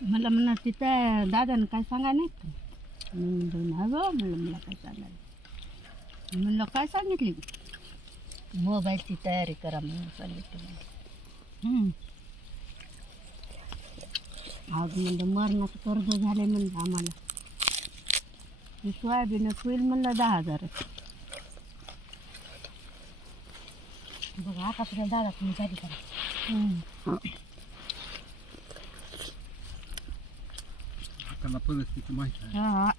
मला म्हणणार तिथं दादानं काय सांगा नाही का? म्हणलं नाही गं, म्हणलं मला काय सांगायला. म्हणलं काय सांगितली? मोबाईलची तयारी करा म्हणून सांगितलं. आज म्हणलं मरणाचं कर्ज झाले म्हणलं आम्हाला. ते सोयाबीनच होईल म्हणलं 10,000. बघा आतापर्यंत दादा तुम्ही झाली करा. त्याला परिस्थिती माहिती आहे. हा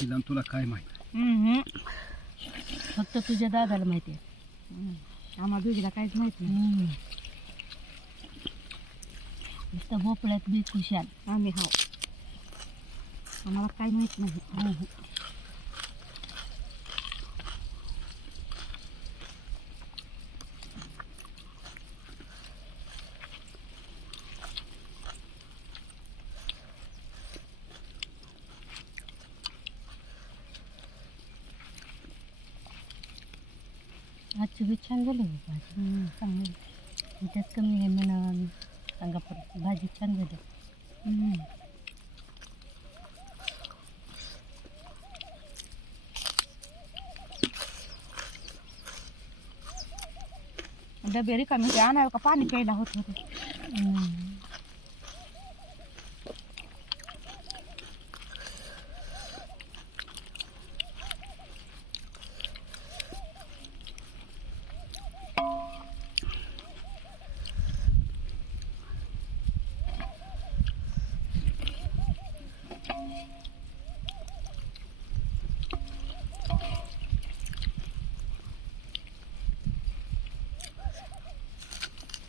तिला तुला काय माहिती? फक्त तुझ्या दादाला माहिती आहे. आम्हा दोघीला काहीच माहित नाही. नुसतं भोपळ्यात बी खुशाल आम्ही हाव. आम्हाला काही माहित नाही. आजची बी छान झाली भाजी. चांगली त्यात कमी आहे म्हणा. सांगा परत भाजी छान झाली. डबे रिकामी आणावं का पाणी प्यायला होत होते.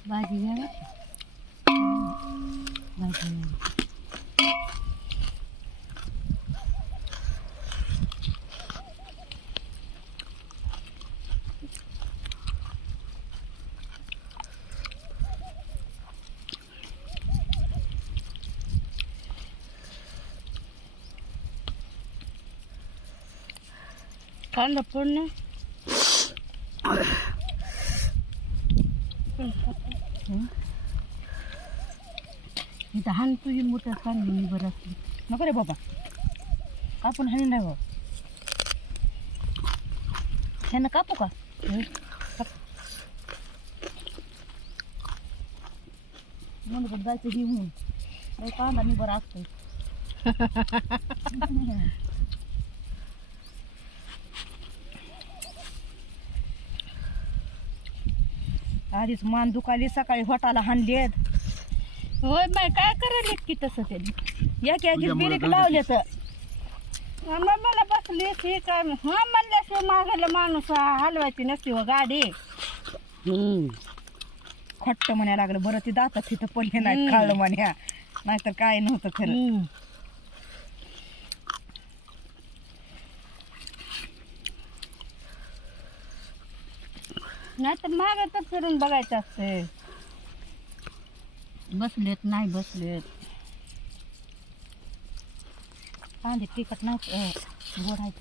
भाजी घ्या ना. भाजी कांदा फोडणं. इथं हान तुझी मोठं चांगली मी बरं असली नको रे बाबा. कापून हानी नाही बाबा. ह्यानं कापू का? म्हणून पण जायचं घेऊन कांदा मी बरं असतो. आधीच मान दुखाली सकाळी होटाला हाणलेत. होय बाय काय करायला की तसं त्यांनी एक बिरिक लावले तर मला बसली ती काय हा म्हणल्याशिवाय मागायला माणूस हलवायची नसती व गाडी. खट्ट म्हणायला लागलं. बरं ती दातात तिथं पडले नाही खाल्लं म्हण्या नाहीतर काय नव्हतं खरं. नाहीतर मागतच फिरून बघायचं असते. बसलेत नाही बसलेत. कांदे तिखट नाही गोड आहे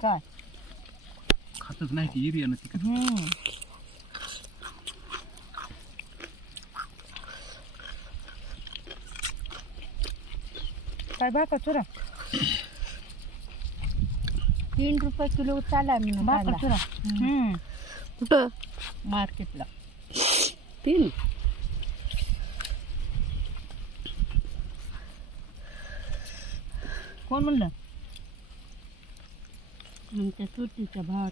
काय खातच नाही ती एरिया ना तिकडे. काय भाकर चुरा 3 रुपये किलो चालला मी भाकर चुरा. कुठं मार्केटला 3. कोण म्हणलं? आमच्या सुट्टीच्या भावात.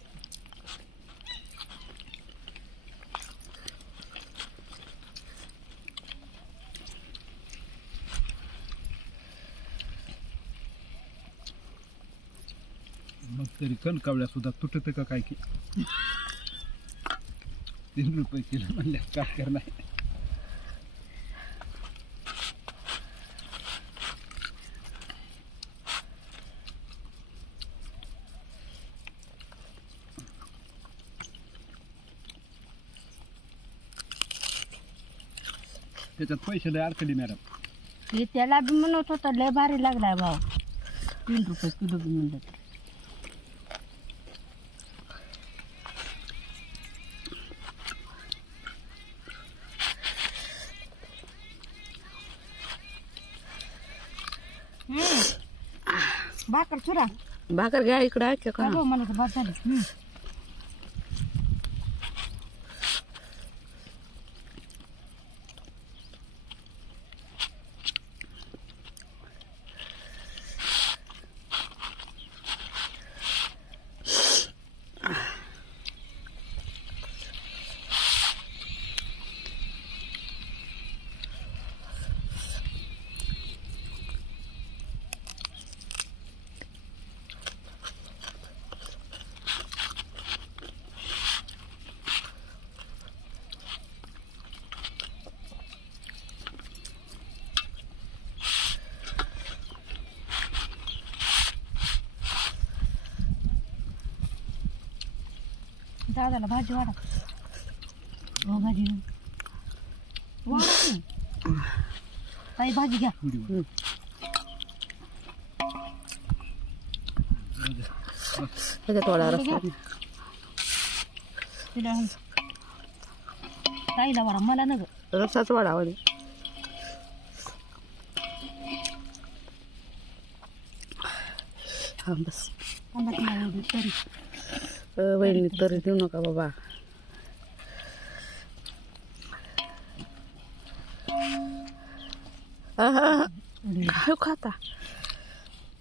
मग तरी कणकावळ्या सुद्धा तुटत का काय की? 3 रुपये किलो म्हणल्या काय करणार? त्याच्यात पैसे लय अडकली मॅडम. ते त्याला बी म्हणत होता लय भारी लागलाय भाव. 3 रुपये किलो बी म्हणलं. भाकर चुरा भाकर घ्या इकडं ऐक का मला तर भात झाली. दादाला भाजी वाढा. हो भाजी वाढा की. ताई भाजी घ्या. त्याच्यात थोडा रस्ता तिला ताईला वाढा मला न ग. रस्साच वाढावा हा बस. तरी वहिनी तरी देऊ नका बाबा. खाता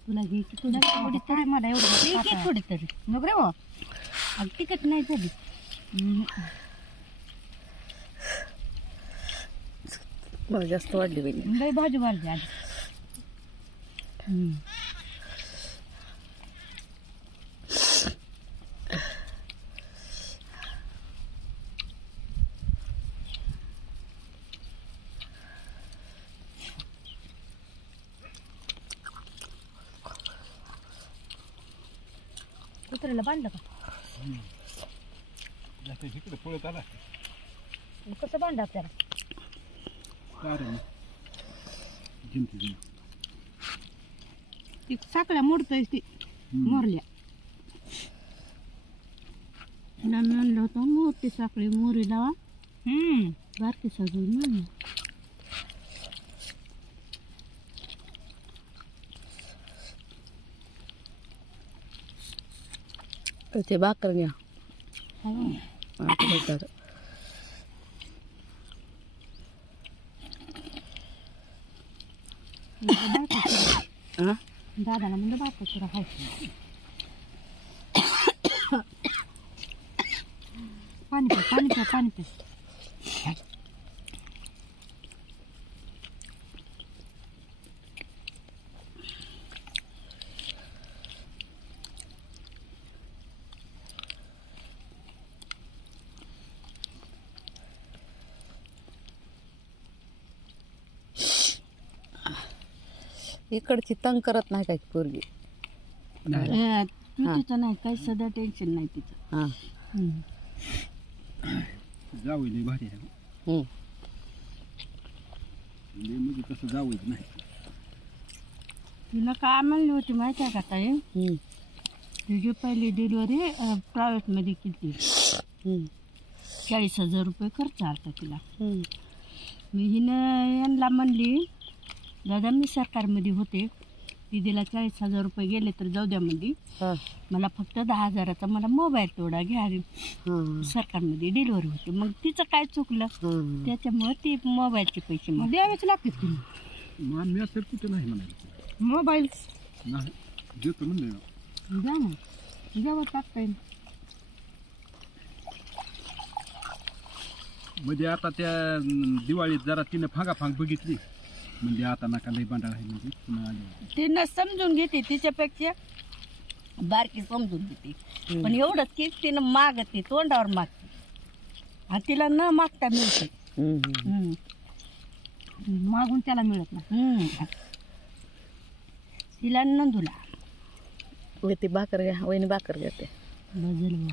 तुला घे की तुला थोडी काय मला एवढं थोडी तरी नको रे हो. तिकट नाही झाली. मला जास्त वाढली वहिनी. लई भाजी वाढली आधी. कुत्र्याला बांधलं का? इकडे पळत आला कसं बांधा आपल्याला? ती साखळ्या मोडतोय ती मोरल्या. मी म्हणलं होतं मोठी साखळी मोरी लावा. बारकी साखळी म्हणून ते भाकर घ्या. दादाला म्हणलं बापा तुला खायचं. पाणी प्या पाणी प्या पाणी प्या. इकडची तंग करत नाही काय पोरगी. तिचं नाही काही सध्या टेन्शन नाही तिचं. हा जावं लय भारी आहे. म्हणजे तसं जावंच नाही. तिला काय म्हणली होती माहिती आहे का ताई? तिची पहिली डिलिव्हरी प्रायव्हेटमध्ये केली. 40,000 रुपये खर्च आला तिला. मी हिनं यांना म्हणली दादा मी सरकारमध्ये होते, दीदीला 40,000 रुपये गेले तर जाऊ द्या म्हणजे मला फक्त 10,000चा मला मोबाईल तेवढा घ्या. सरकारमध्ये डिलिव्हरी होती. मग तिचं काय चुकलं त्याच्यामुळे ती मोबाईलचे पैसे मग द्यावेच लागतात. तुम्ही मान मी असं कुठं नाही म्हणायचं. मोबाईल नाही देतो म्हणलं द्या ना जेव्हा टाकता येईल. म्हणजे आता त्या दिवाळीत जरा तिनं फांगाफांग बघितली म्हणजे आता नका लई बांडाळ आहे म्हणजे पुन्हा आली. तिनं समजून घेते तिच्यापेक्षा बारकी समजून घेते. पण एवढंच की तिनं मागते तोंडावर मागते आणि तिला न मागता मिळते. मागून त्याला मिळत नाही. तिला नंदूला ती भाकर घ्या. वहिनी भाकर घेते.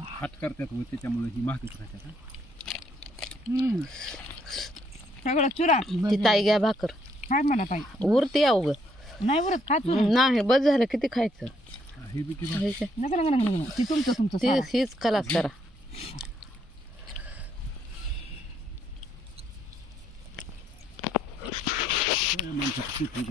हात करतात व त्याच्यामुळे ही मागत राहतात. सगळं चुरा ती ताई घ्या भाकर. काय म्हणा ताई उरते या उग नाही उरत खा चुरा. नाही बस झालं किती खायचं. हे बी किती नका नका नका नका ती तुमचं ते हीच खलास करा. माणसात